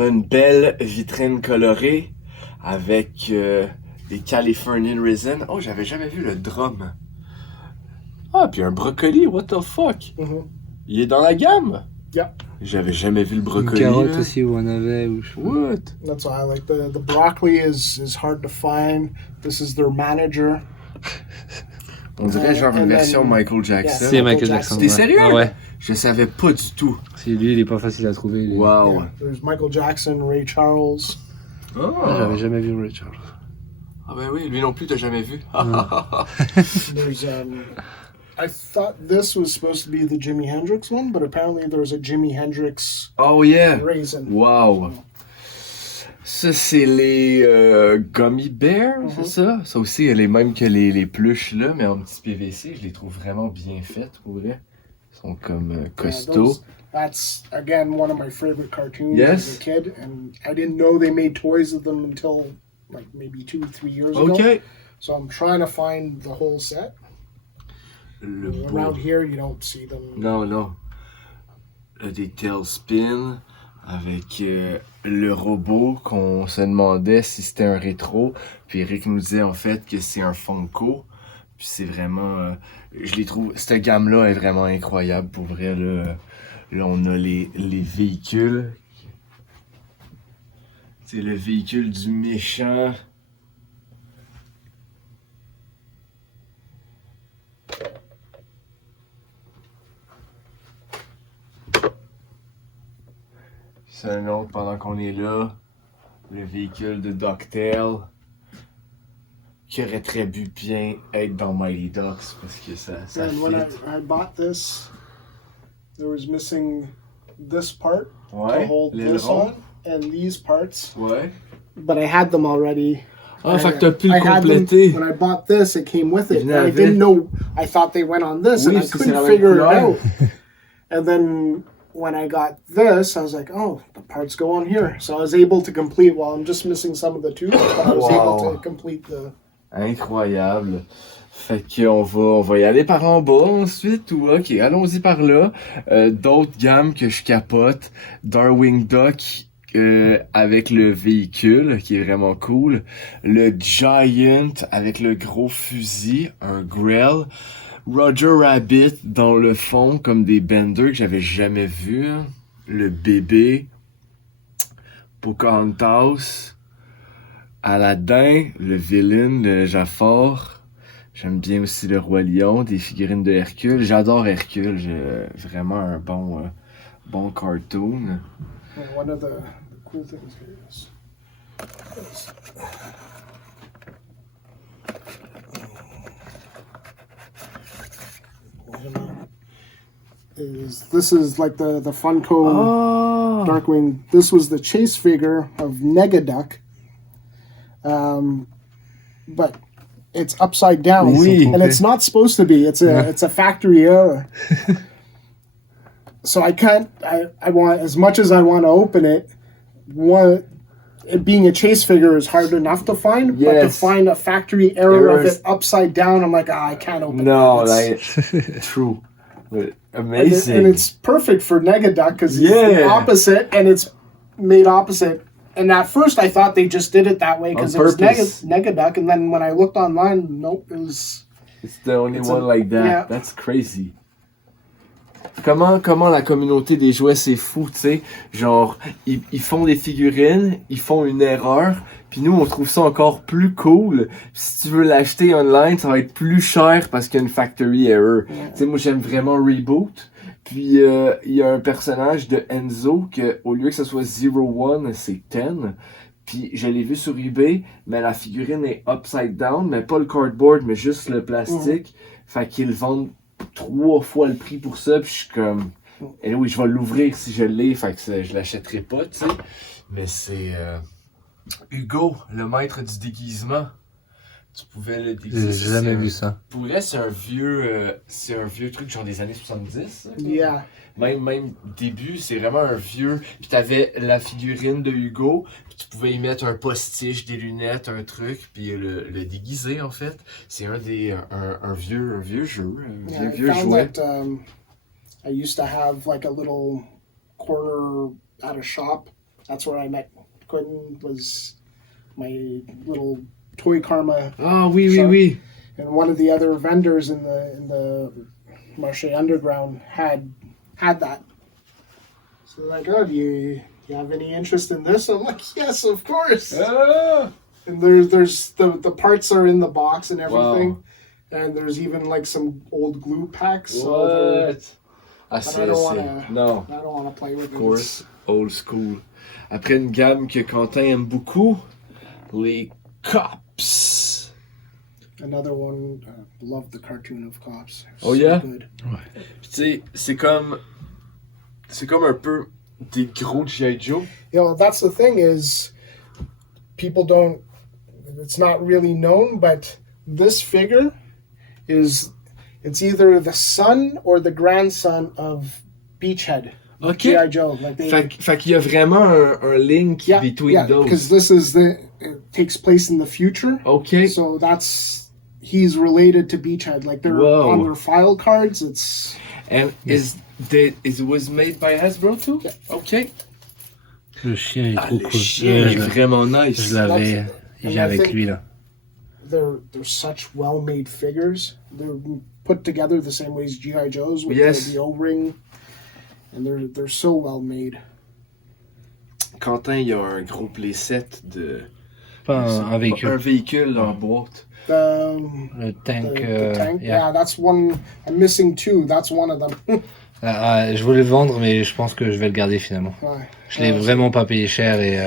a une belle vitrine colorée avec des Californian Resin. Oh, j'avais jamais vu le drum. Ah, puis un brocoli, what the fuck? Mm-hmm. Il est dans la gamme? Yeah. J'avais jamais vu le brocoli. Une carotte là. aussi où on avait. Ou je sais pas. What? That's why I like the broccoli is hard to find. This is their manager. On dirait genre une version Michael Jackson. C'est Michael Jackson. T'es sérieux? Ah ouais. Je savais pas du tout. C'est lui, il est pas facile à trouver. Lui. Wow. Yeah, there's Michael Jackson, Ray Charles. Ah, j'avais jamais vu Ray Charles. Ah ben oui, lui non plus t'as jamais vu. There's I thought this was supposed to be the Jimi Hendrix one, but apparently there's a Jimi Hendrix Oh yeah. raisin. Wow. Ça c'est les Gummy Bears, c'est ça? Ça aussi elle est même que les pluches là, mais en petit PVC, je les trouve vraiment bien faites pour vrai. Ils sont comme costauds. That's again one of my favorite cartoons Yes. as a kid, and I didn't know they made toys of them until like maybe 2 or 3 years ago. Ok. So I'm trying to find the whole set. Le Around beau. here, you don't see them. Non, non. Des tailspins avec le robot qu'on se demandait si c'était un rétro. Puis Eric nous disait en fait que c'est un Funko. Puis c'est vraiment... je les trouve... Cette gamme-là est vraiment incroyable pour vrai. Là on a les véhicules. C'est le véhicule du méchant. C'est un autre pendant qu'on est là. Le véhicule de Ducktail. Qui aurait très bien être dans Mighty Ducks parce que ça And when fit. I bought this, there was missing this part to Ouais, hold this l'aileron. on, and these parts. Ouais. But I had them already. Ah, fait que t'as pu le I had them- compléter. When I bought this, it came with it. Il venait And I avec. didn't know. I thought they went on this, Oui, and I c'est couldn't la même figure it couleur. out. And then when I got this, I was like, oh, the parts go on here. So I was able to complete. Well, I'm just missing some of the tubes, but I was Wow. able to complete the. Incroyable. Fait qu'on va y aller par en bas ensuite ou ok, allons-y par là. D'autres gammes que je capote. Darwin Duck avec le véhicule qui est vraiment cool. Le Giant avec le gros fusil, un Grell. Roger Rabbit dans le fond comme des benders que j'avais jamais vu. Hein. Le bébé. Pocahontas. Aladdin, le villain, le Jafar. J'aime bien aussi le Roi Lion, des figurines de Hercule. J'adore Hercule, vraiment un bon cartoon. And one of the cool things here is this is like the Funko Oh! Darkwing. This was the chase figure of Negaduck, but it's upside down, Oui. and it's not supposed to be. It's a factory error. So I can't. I want as much as I want to open it. It being a chase figure is hard enough to find, but to Yes. find a factory error of Errors. it upside down, I'm like, I can't open No, that. It's- like, true. But and, amazing. and it's perfect for Negaduck because it's the Yeah. opposite, and it's made opposite. And at first, I thought they just did it that way because it was purpose. Negaduck, and then when I looked online, nope, it was. It's the only It's one a- like that. yeah. That's crazy. Comment la communauté des jouets c'est fou, tu sais. Genre, ils font des figurines, ils font une erreur, puis nous on trouve ça encore plus cool. Si tu veux l'acheter online, ça va être plus cher parce qu'il y a une factory error. Tu sais, moi j'aime vraiment Reboot. Puis il y a un personnage de Enzo que au lieu que ce soit 01, c'est 10. Puis je l'ai vu sur eBay, mais la figurine est upside down, mais pas le cardboard, mais juste le plastique. Fait qu'ils vendent 3 fois le prix pour ça, puis je suis comme... Et oui, je vais l'ouvrir si je l'ai, fait que je l'achèterai pas, tu sais. Mais c'est... Hugo, le maître du déguisement. Tu pouvais le déguiser. J'ai jamais vu ça. Pour vrai, c'est un vieux truc genre des années 70. Ça, quoi. Yeah. Même début, c'est vraiment un vieux. Puis t'avais la figurine de Hugo, puis tu pouvais y mettre un postiche, des lunettes, un truc, puis le déguiser en fait. C'est un vieux jeu, un vieux I found jouet. that I used to have like a little corner at a shop That's where I met Quentin. Was my little toy karma. Ah oui, oui, shop. oui. And one of the other vendors in the Marché Underground had that. So they're like, oh, do you have any interest in this? I'm like, yes, of course. Ah! And there's the parts are in the box and everything. Wow. And there's even like some old glue packs. So What? Ah, but I don't want to play with Of course, old school. Après une gamme que Quentin aime beaucoup, les Cops. Another one, love the cartoon of Cops. Oh, yeah? Good. Puis tu sais, c'est comme un peu des gros G.I. Joe. You know, that's the thing is, people don't. It's not really known, but this figure it's either the son or the grandson of Beachhead. Ok. G.I. Joe. Like they, Fait qu'il y a vraiment un link between those. because this is it takes place in the future. Ok. So he's related to Beachhead. Like they're Whoa. on their file cards. It's And it was made by Hasbro too? Yeah. Ok. Le chien est trop Le cool. chien est vraiment nice. Je l'avais. Il And est I avec think- lui là. they're such well-made figures. They're put together the same way as G.I. Joe's with Yes. the O-ring, and they're so well-made. Quentin, il y a un gros playset de... Pas un Un véhicule. véhicule en boîte. Le tank. The tank. Yeah. Yeah, that's one. I'm missing two. That's one of them. Je voulais le vendre, mais je pense que je vais le garder finalement. Ouais. Je l'ai vraiment pas payé cher et.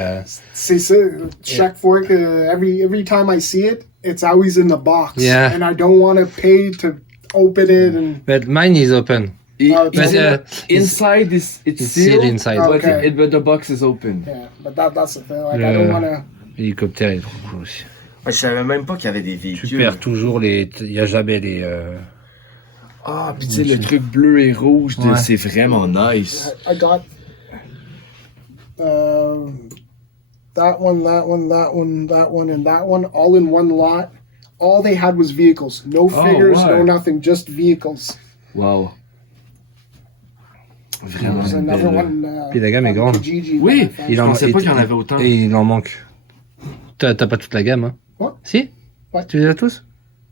C'est ça. Chaque fois que every time I see it, it's always in the box. Yeah. And I don't want to pay to open it and. But mine is open. Inside it's It's sealed, sealed inside. but, Okay. but the box is open. Yeah, but that's the thing. Like I don't want to. L'hélicoptère est trop cool aussi. Je savais même pas qu'il y avait des véhicules. Tu perds toujours les. Il y a jamais les. Ah, pis tu sais, le truc bleu et rouge, Ouais. c'est vraiment nice. I got that one, and that one, all in one lot. All they had was vehicles. No figures, wow. no nothing, just vehicles. Wow. Vraiment There's une another belle... one. Puis la gamme est on grande. Kijiji Oui, that I found. je pensais pas qu'il y en avait autant. Et il en manque. T'as pas toute la gamme, hein? What? Si? What? Tu les as tous?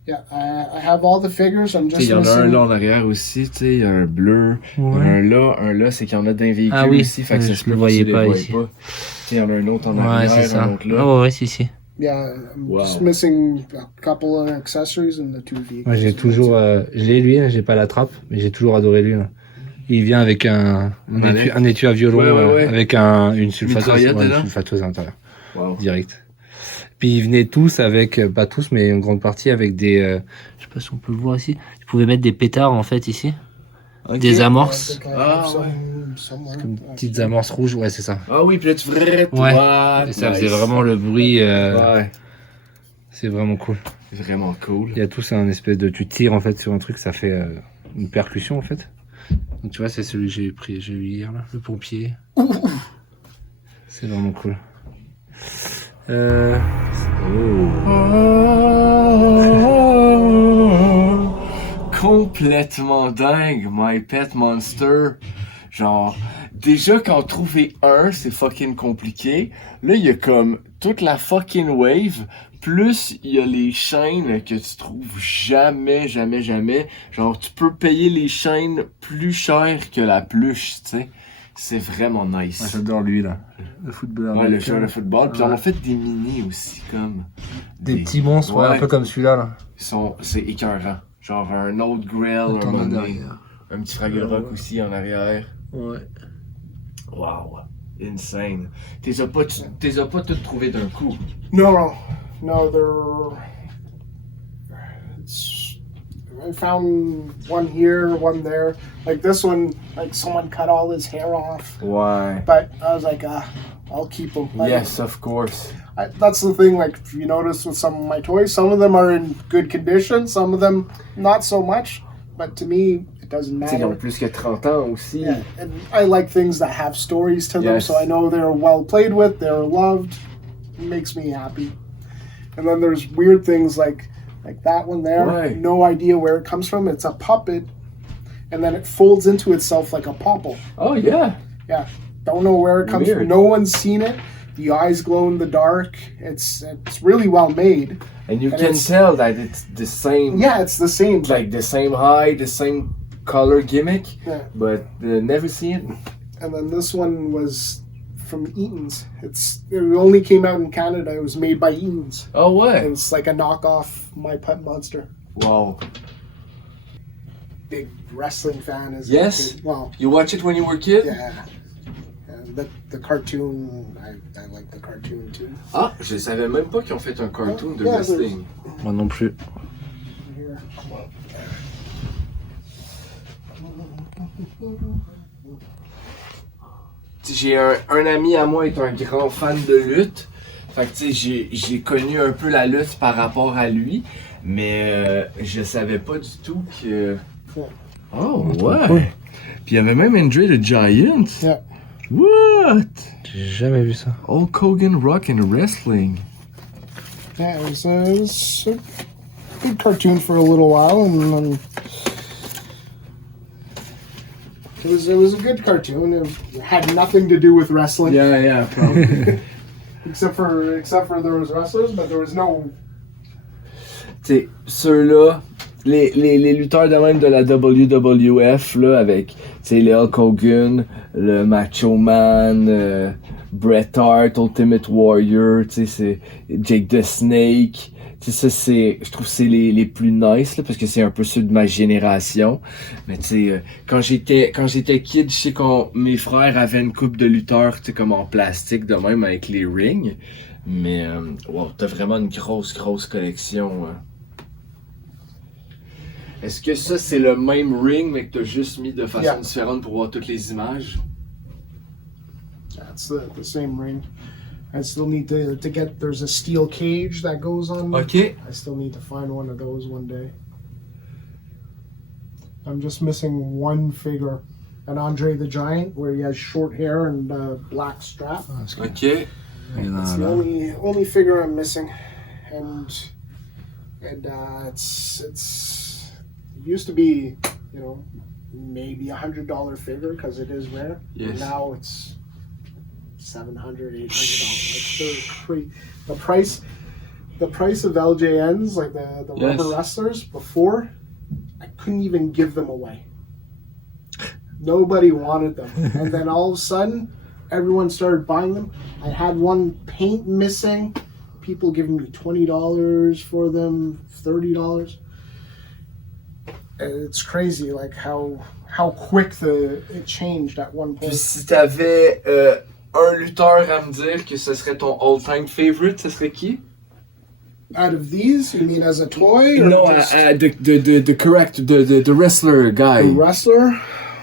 Yeah, I have all the figures. I'm Tu sais, just il y en a un missing. là en arrière aussi, tu sais, il y a un bleu, il y en a un là, c'est qu'il y en a d'un véhicule Ah oui, aussi, fait que ça je se peut le que voyais tu les pas voyais ici. pas. Tu sais, il y en a un autre en Ouais, arrière, c'est ça. un autre là. Oh, ouais, si. Yeah, I'm Wow. just missing a couple of accessories and the two vehicles. Moi, j'ai toujours. J'ai lui, j'ai pas la trappe, mais j'ai toujours adoré lui. Là. Il vient avec un étui à violon, Ouais. avec une sulfateuse, Mitraillette dedans? une sulfateuse à l'intérieur, Wow. direct. Puis ils venaient tous avec, pas tous, mais une grande partie avec des. Je sais pas si on peut le voir ici. Ils pouvaient mettre des pétards en fait ici, Ok. des I amorces, think I Ah, have some ouais. somewhere. comme petites amorces rouges, ouais, c'est ça. Ah oui, puis là tu ferais... Ouais. Et ça faisait vraiment le bruit. Ouais, C'est vraiment cool. vraiment cool. Il y a tous un espèce de. Tu tires en fait sur un truc, ça fait une percussion en fait. Donc tu vois, c'est celui que j'ai eu hier là, le pompier. C'est vraiment cool. Complètement dingue, My Pet Monster. Genre, déjà qu'en trouver un, c'est fucking compliqué. Là, il y a comme toute la fucking wave, plus il y a les chaînes que tu trouves jamais. Genre, tu peux payer les chaînes plus cher que la pluche, tu sais. C'est vraiment nice. J'adore lui là, le footballeur. Ouais, le joueur de football. Puis on a fait des mini aussi, comme. Des petits monstres, ouais, Ouais. un peu comme celui-là là. C'est écœurant. Genre un autre grill, un T'en as moment donné. derrière. Un petit Fraggle Rock aussi en arrière. Ouais. Wow. Insane. T'es as pas toutes trouvées d'un coup. No, I found one here, one there. Like this one, like someone cut all his hair off. Ouais. But I was like, I'll keep them. Like, Yes, of course. that's the thing. Like if you notice with some of my toys, some of them are in good condition, some of them not so much. But to me, it doesn't Tu sais, ils ont matter. plus que 30 ans aussi. Yeah, and I like things that have stories to them, Yes. so I know they're well played with, they're loved. It makes me happy. And then there's weird things like that one there. Right. No idea where it comes from. It's a puppet, and then it folds into itself like a popple. Oh, yeah. Yeah, Don't know where it comes Weird. from. No one's seen it. The eyes glow in the dark. It's really well made. And you And can it's- tell that it's the same. Yeah, it's the same. Like the same height, the same color gimmick, Yeah. but never see it. And then this one was from Eaton's. It only came out in Canada. It was made by Eaton's. Oh what? And it's like a knockoff My Pet Monster. Wow. Big wrestling fan as Yes? a kid. Well, You watch it when you were a kid? yeah. And the cartoon, I like the cartoon too. Ah, je savais même pas qu'ils ont fait un cartoon de Yeah, wrestling. Moi non plus. Here. J'ai un ami à moi qui est un grand fan de lutte. Fait que tu sais, j'ai connu un peu la lutte par rapport à lui, mais je savais pas du tout que. Oh ouais! Cool. Puis il y avait même Andre the Giant. Yeah. What? J'ai jamais vu ça. Hulk Hogan Rock and Wrestling. Yeah, it was a big cartoon for a little while, and then it was a good cartoon. It had nothing to do with wrestling, Yeah, probably. except for there was wrestlers, but there was no. Tu sais, ceux-là, les lutteurs de même de la WWF, là, avec, tu sais, le Hulk Hogan, le Macho Man, Bret Hart, Ultimate Warrior, tu sais, c'est Jake the Snake. Tu sais, ça, je trouve que c'est les plus nice, là, parce que c'est un peu ceux de ma génération. Mais tu sais, quand j'étais kid, je sais que mes frères avaient une coupe de lutteurs, tu sais, comme en plastique, de même, avec les rings. Mais, wow, t'as vraiment une grosse collection. Est-ce que ça, c'est le même ring, mais que t'as juste mis de façon Yeah. différente pour voir toutes les images? That's the same ring. I still need to get. There's a steel cage that goes on. Ok. I still need to find one of those one day. I'm just missing one figure, an Andre the Giant, where he has short hair and a black strap. Ok. It's the only figure I'm missing, and it's it used to be, you know, maybe $100 figure because it is rare. Yes. Now it's $700, $800. Like the price of LJNs, like the Yes. rubber wrestlers before, I couldn't even give them away. Nobody wanted them, and then all of a sudden, everyone started buying them. I had one paint missing. People giving me $20 for them, $30. It's crazy, like how quick it changed at one Puis point. si t'avais un lutteur à me dire que ce serait ton all-time favorite, ce serait qui? Out of these, you mean as a toy? Or No, just the wrestler guy. a wrestler?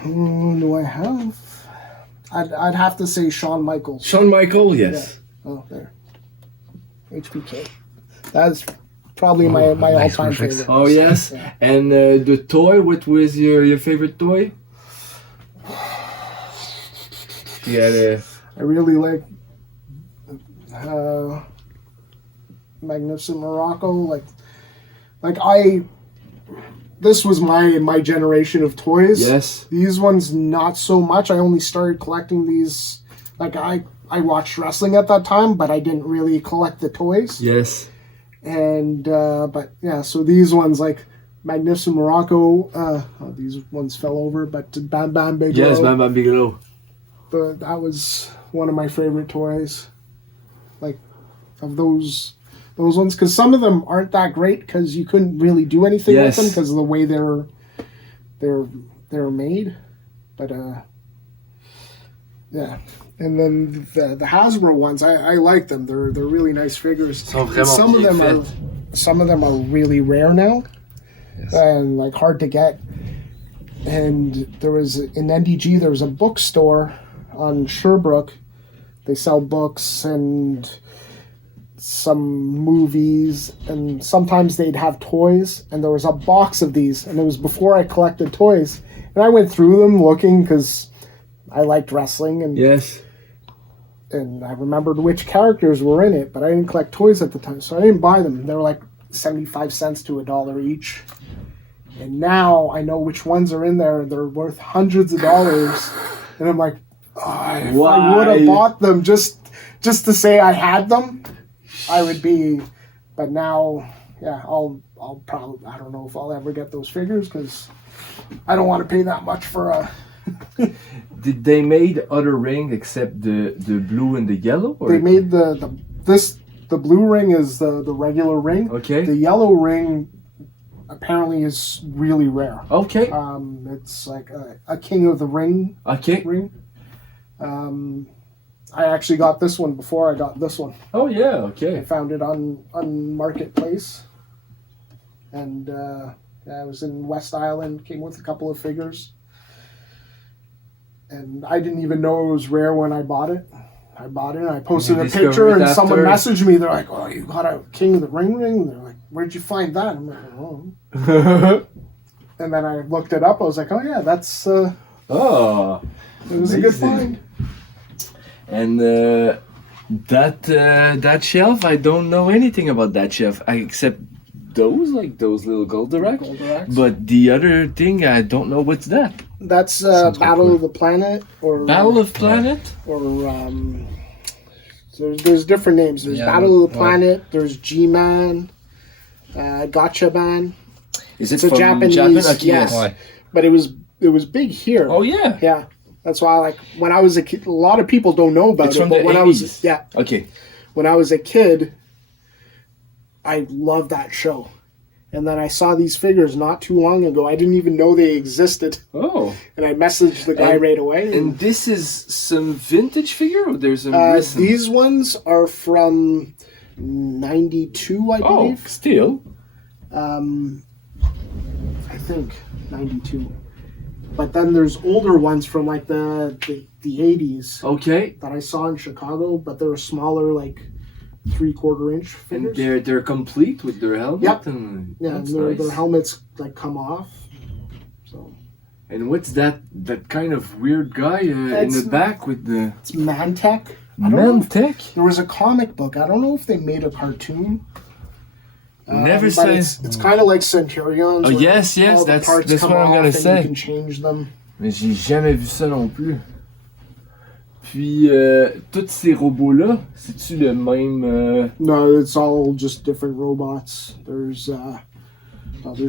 Who do I have? I'd have to say Shawn Michaels. Shawn Michaels, yes. Oh, there. HBK. That's probably my nice all-time projects. favorite. Oh, yes. Yeah. And the toy, what was your favorite toy? Yeah, I really like Magnificent Morocco. This was my generation of toys. yes. These ones, not so much. I only started collecting these. Like I watched wrestling at that time, but I didn't really collect the toys. Yes. And but yeah, so these ones like Magnificent Morocco. These ones fell over, but Bam Bam Bigelow. Yes, Bam Bam Bigelow. That was one of my favorite toys. Like of those ones, because some of them aren't that great because you couldn't really do anything Yes. with them because of the way they're made. But yeah. And then the Hasbro ones, I like them. They're really nice figures. Sont vraiment Some of bien them faits. some of them are really rare now, Yes. and like hard to get. And there was in NDG, there was a bookstore on Sherbrooke. They sell books and some movies, and sometimes they'd have toys. And there was a box of these, and it was before I collected toys. And I went through them looking because I liked wrestling, and Yes. and I remembered which characters were in it, but I didn't collect toys at the time, so I didn't buy them. They were like 75 cents to $1 each. And now I know which ones are in there. They're worth hundreds of dollars. And I'm like, If I would have bought them just to say I had them, I would be. But now, yeah, I'll probably. I don't know if I'll ever get those figures because I don't want to pay that much for a. Did they made other ring except the blue and the yellow? Or? They made the blue ring is the regular ring. Okay. The yellow ring apparently is really rare. Okay. It's like a King of the Ring. Okay. Ring. I actually got this one before I got this one. Oh yeah. I Okay. found it on Marketplace, and I was in West Island. Came with a couple of figures, and I didn't even know it was rare when I bought it. I posted You a discovered picture, and it someone after? messaged me. They're like, "Oh, you got a King of the Ring ring?" They're like, "Where'd you find that?" I'm like, "Oh." And then I looked it up. I was like, "Oh yeah, that's." Oh. It was a good Amazing. find. And that shelf, I don't know anything about that shelf except those little Goldorak. Goldaraks. But the other thing, I don't know what's that. That's Sounds Battle cool. of the Planet or Battle of Planet? or there's different names. There's Battle of the Planet. There's G-Man, Gotcha Man. Is it It's a from Japanese, Japan? Okay, yes. Ouais. But it was big here. Oh yeah. Yeah, that's why like when I was a kid, a lot of people don't know about It's it. from But the when 80s. when Okay. I was a kid, I loved that show. And then I saw these figures not too long ago. I didn't even know they existed. Oh. And I messaged the guy And- right away. And this is some vintage figure, or there's some recent? These ones are from 92, I Oh, believe. still. I think 92. But then there's older ones from like the 80s Okay. that I saw in Chicago, but they're smaller, like 3/4 inch And figures. they're complete with their helmet. Yep. And Yeah, and that's their nice. helmets like come off. So And what's that kind of weird guy in That's- the back with the it's Mantech. I don't know if- Mantech? There was a comic book. I don't know if they made a cartoon. Never But said. it's kind of like Centurions. Oh, where yes, all the that's parts what come I'm gonna off and say. You can change them. Mais j'ai jamais vu ça non plus. Puis tous ces robots-là, c'est-tu le même No, it's all just different robots. There's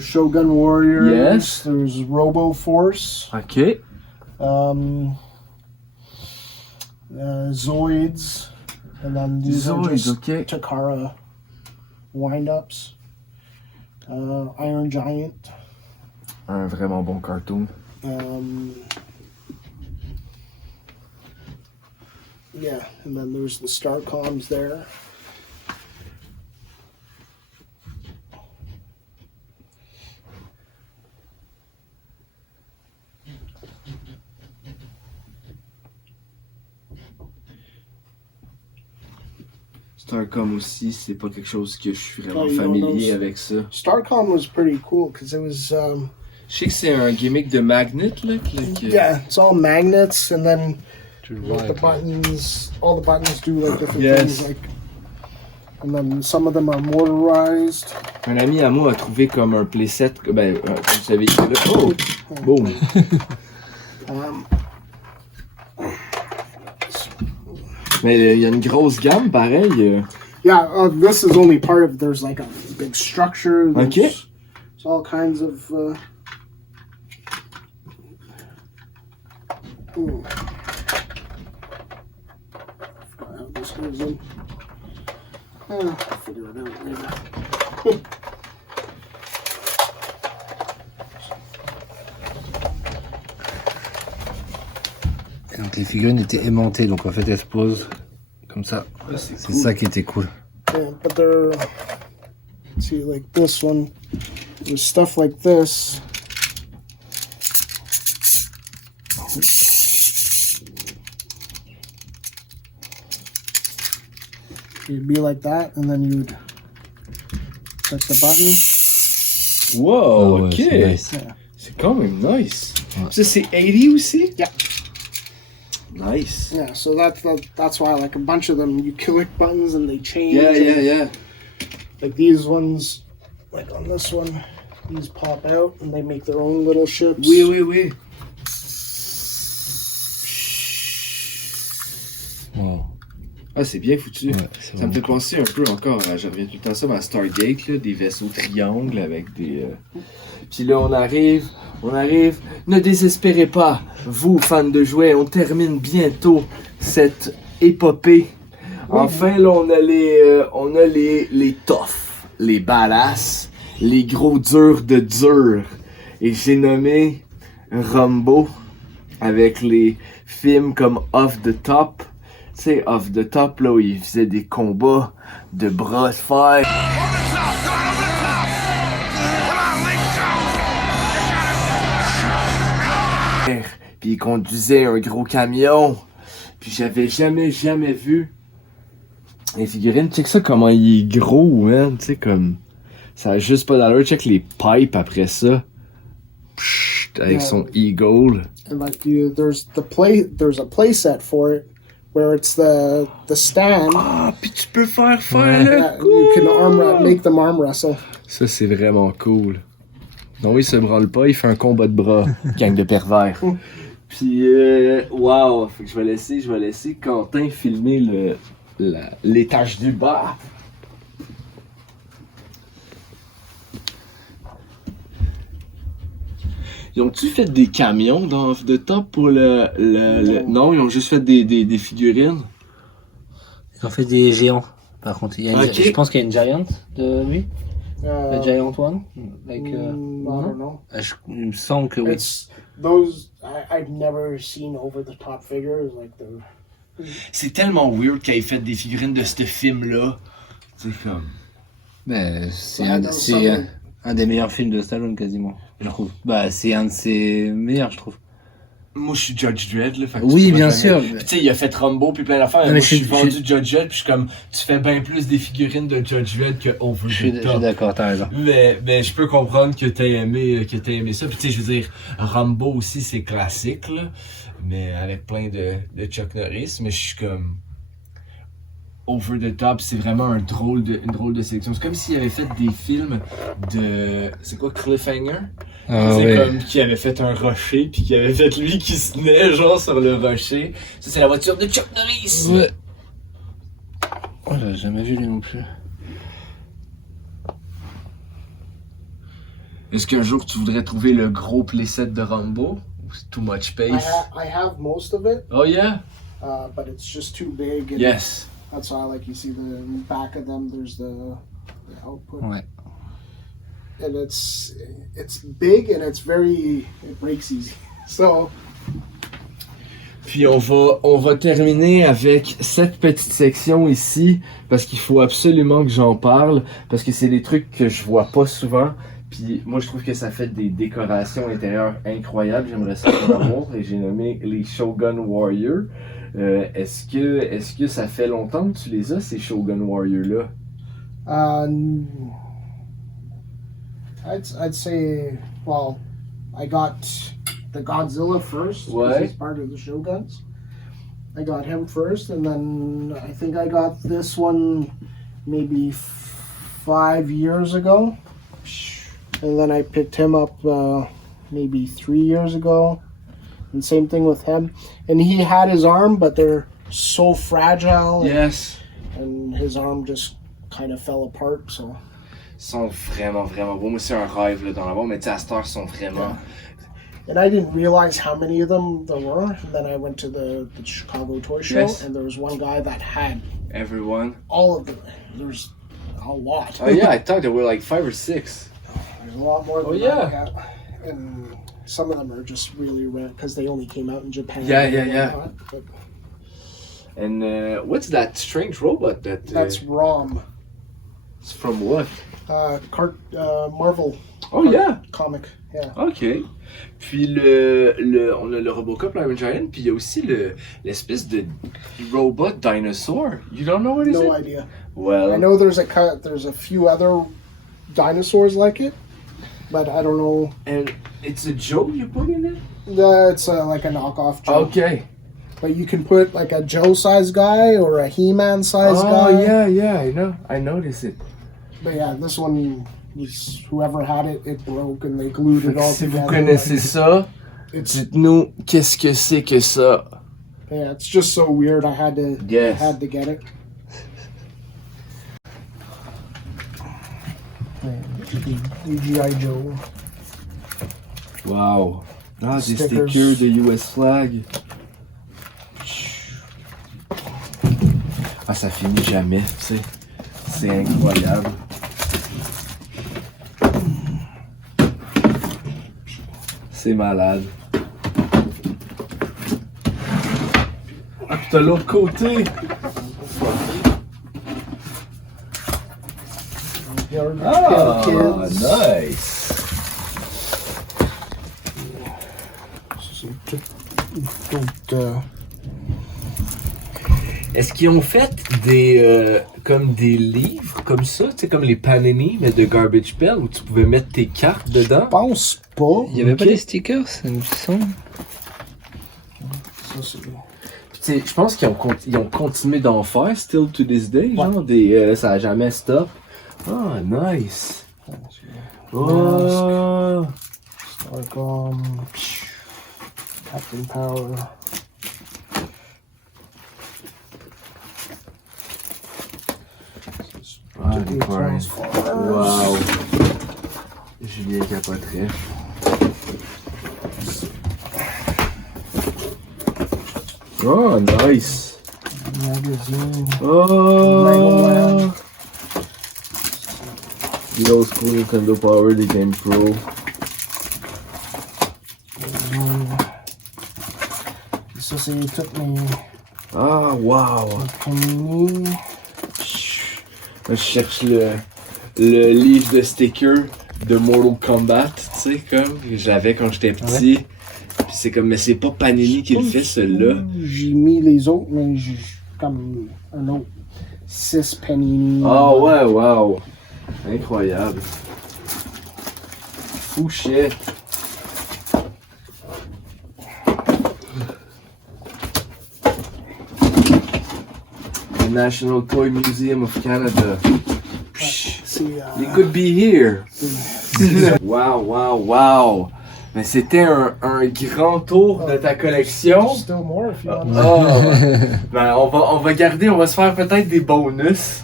Shogun Warriors. Yes. There's Robo Force. Ok. Zoids, and then these are Zoids, just ok. Takara wind-ups. Iron Giant. Un vraiment bon cartoon. Yeah, and then there's the Starcoms there. Starcom aussi, c'est pas quelque chose que je suis vraiment Oh, you don't familier know- avec ça. Starcom was pretty cool because it was Je sais que c'est un gimmick de magnet, là. yeah, it's all magnets, and then Tu le with vois the avec buttons, all the buttons do like different Yes. things, like, and then some of them are motorized. Un ami à moi a trouvé comme un playset, ben, comme vous savez, là. Oh! Boom! Um, Mais il y a une grosse gamme, pareil. yeah, this is only part of. There's like a big structure. There's, Okay. There's all kinds of. Ooh. Forgot how this goes in. I'll figure it out later. Et donc les figurines étaient aimantées, donc en fait elles se posent comme ça. C'est ça qui était cool. Yeah, but they're. See, like this one, there's stuff like this. It'd be like that, and then you'd click the button. Wow, Ah ouais, ok! c'est nice. C'est quand même nice. Ouais. Ça, c'est 80 aussi? Yeah. Nice. Yeah, so that's why like a bunch of them you click buttons and they change. Yeah, and, yeah, yeah. Like these ones, like on this one, these pop out and they make their own little ships. Oui, oui, oui. Ah, c'est bien foutu. Ouais, Ça me fait penser un peu encore, je reviens tout le temps ça dans Stargate, là, des vaisseaux triangles avec des... Puis là, on arrive, ne désespérez pas, vous, fans de jouets, on termine bientôt cette épopée. Enfin, là, on a les toughs, les badass, les gros durs de durs. Et j'ai nommé Rambo avec les films comme Off the Top. Tu sais, Off the Top, là, où il faisait des combats de bras de fer. Puis il conduisait un gros camion. Puis j'avais jamais vu les figurines. Check ça, comment il est gros, man. Tu sais, comme... Ça a juste pas d'allure. Check les pipes après ça. Pшst, avec son Eagle. And like there's a play set for it where it's the stand. Ah, puis tu peux faire Ouais. le Yeah, coup. you can make them arm wrestle. Ça, c'est vraiment cool. Non, il se branle pas, il fait un combat de bras. Gang de pervers. Puis, wow, fait que je vais laisser Quentin filmer l'étage du bas. Ils ont-tu fait des camions dans Off the Top pour le... Non, ils ont juste fait des figurines. Ils ont fait des géants. Par contre, Ok. je pense qu'il y a une Giant de lui. Le Uh, Giant One. Like, I non? don't know. Il me semble que oui. It's those I've never seen over the top figures like the. C'est tellement weird qu'ils aient fait des figurines de ce film-là. C'est comme... Ben, c'est Ouais, un, dans c'est ça, un des meilleurs films de Stallone quasiment, je trouve. Bah, c'est un de ses meilleurs, je trouve. Moi, je suis Judge Dredd, là. Fait que Oui, tu pourras bien jamais- sûr. Puis, tu sais, il a fait Rambo puis plein d'affaires. Non, Moi, mais je suis je- vendu Judge Dredd, puis je suis comme, tu fais bien plus des figurines de Judge Dredd que Over Je suis the je suis Top. d'accord, t'as raison. Mais je peux comprendre que t'as aimé ça. Puis, tu sais, je veux dire, Rambo aussi, c'est classique, là. Mais avec plein de Chuck Norris. Mais je suis comme... Over the Top, c'est vraiment une drôle de sélection. C'est comme s'il avait fait des films de... C'est quoi, Cliffhanger? Ah C'est ouais. comme qui avait fait un rocher, puis qui avait fait lui qui se tenait genre sur le rocher. Ça, c'est la voiture de Chuck Norris! Ouais. Oh, j'avais jamais vu lui non plus. Est-ce qu'un jour tu voudrais trouver le gros playset de Rambo? Ou c'est too much space? I have most of it, Oh yeah? but it's just too big. And Yes. That's why, like, you see the back of them. There's the output, Ouais. and it's big and it breaks easy. So Puis on va terminer avec cette petite section ici, parce qu'il faut absolument que j'en parle, parce que c'est des trucs que je vois pas souvent. Puis moi je trouve que ça fait des décorations intérieures incroyables, j'aimerais ça en avoir, et j'ai nommé les Shogun Warrior. Est-ce que ça fait longtemps que tu les as, ces Shogun Warrior-là? I'd say, well, I got the Godzilla first. 'Cause Ouais. he's part of the Shoguns. I got him first, and then I think I got this one maybe 5 years ago. And then I picked him up maybe 3 years ago. And same thing with him. And he had his arm, but they're so fragile. Yes! And his arm just kind of fell apart, so. Ils sont vraiment beaux. Moi c'est un rêve là, d'en avoir, mais tu sais, à cette heure, ils sont vraiment... And I didn't realize how many of them there were. And then I went to the Chicago Toy Show, Yes. and there was one guy that had Everyone. all of them. There's a lot. Oh yeah, I thought there were like 5 or 6. There's a lot more than Oh, yeah. that. Yeah. And some of them are just really rare because they only came out in Japan. Yeah. and whatnot, but And what's that strange robot that... that's ROM. it's from what? Marvel Oh yeah! comic. Yeah. Ok. Puis on a le Robocop Iron Giant, puis il y a aussi l'espèce de robot dinosaur. You don't know what is No it? idea. Well, I know there's a few other dinosaurs like it, but I don't know. and it's a Joe you put in it? It's like a knockoff Joe. Okay. But you can put like a Joe-sized guy or a He-Man sized Oh guy. yeah, I noticed it. But yeah, this one, whoever had it, it broke and they glued Fait it que all si together. vous connaissez ça, It's dites-nous qu'est-ce que c'est que ça. Yeah, it's just so weird. I had to Yes. get it. G.I. Joe. Wow. Ah, des Stickers. stickers de US Flag. Ah, ça finit jamais, tu sais. C'est incroyable. C'est malade. Ah, puis t'as l'autre côté. Ah, Kids. nice. Est-ce qu'ils ont fait des comme des livres comme ça, tu sais, comme les Panini, mais de Garbage Pail, où tu pouvais mettre tes cartes dedans? Je pense pas. Il y avait pas Ok. des stickers, il me semble. Ça, c'est... Puis, tu sais, je pense qu'ils ont continué d'en faire, still to this day, genre, des, ça a jamais stop. Ah, nice. Oh. Like, Captain Power. Ah, les coins. Wow. Julien capoterait. Oh, nice. Magazine. Oh. The old school Nintendo Power, the Game Pro. Ça, c'est toutes mes Ah, wow. Panini. Je cherche le livre de stickers de Mortal Kombat, tu sais, comme j'avais quand j'étais petit. Puis c'est comme, mais c'est pas Panini qui le fait, celui-là. J'ai mis les autres, mais j'ai comme un autre 6 Panini. Ah ouais, wow. Incroyable. Fou shit. The National Toy Museum of Canada. C'est, You could be here. Wow, wow, wow. Mais c'était un grand tour de ta collection. Still more if you want. Ah, ben, on va garder, on va se faire peut-être des bonus.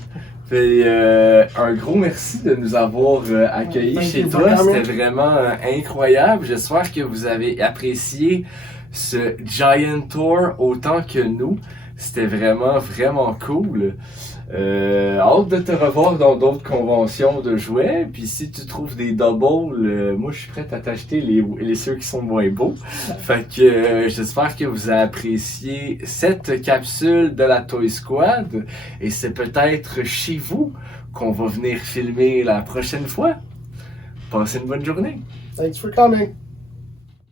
Puis, un gros merci de nous avoir accueillis Thank chez you for toi. coming. C'était vraiment incroyable. J'espère que vous avez apprécié ce Giant Tour autant que nous. C'était vraiment, vraiment cool. Hâte de te revoir dans d'autres conventions de jouets. Puis si tu trouves des doubles, moi je suis prêt à t'acheter les ceux qui sont moins beaux. Fait que j'espère que vous avez apprécié cette capsule de la Toy Squad. Et c'est peut-être chez vous qu'on va venir filmer la prochaine fois. Passez une bonne journée. Thanks for coming.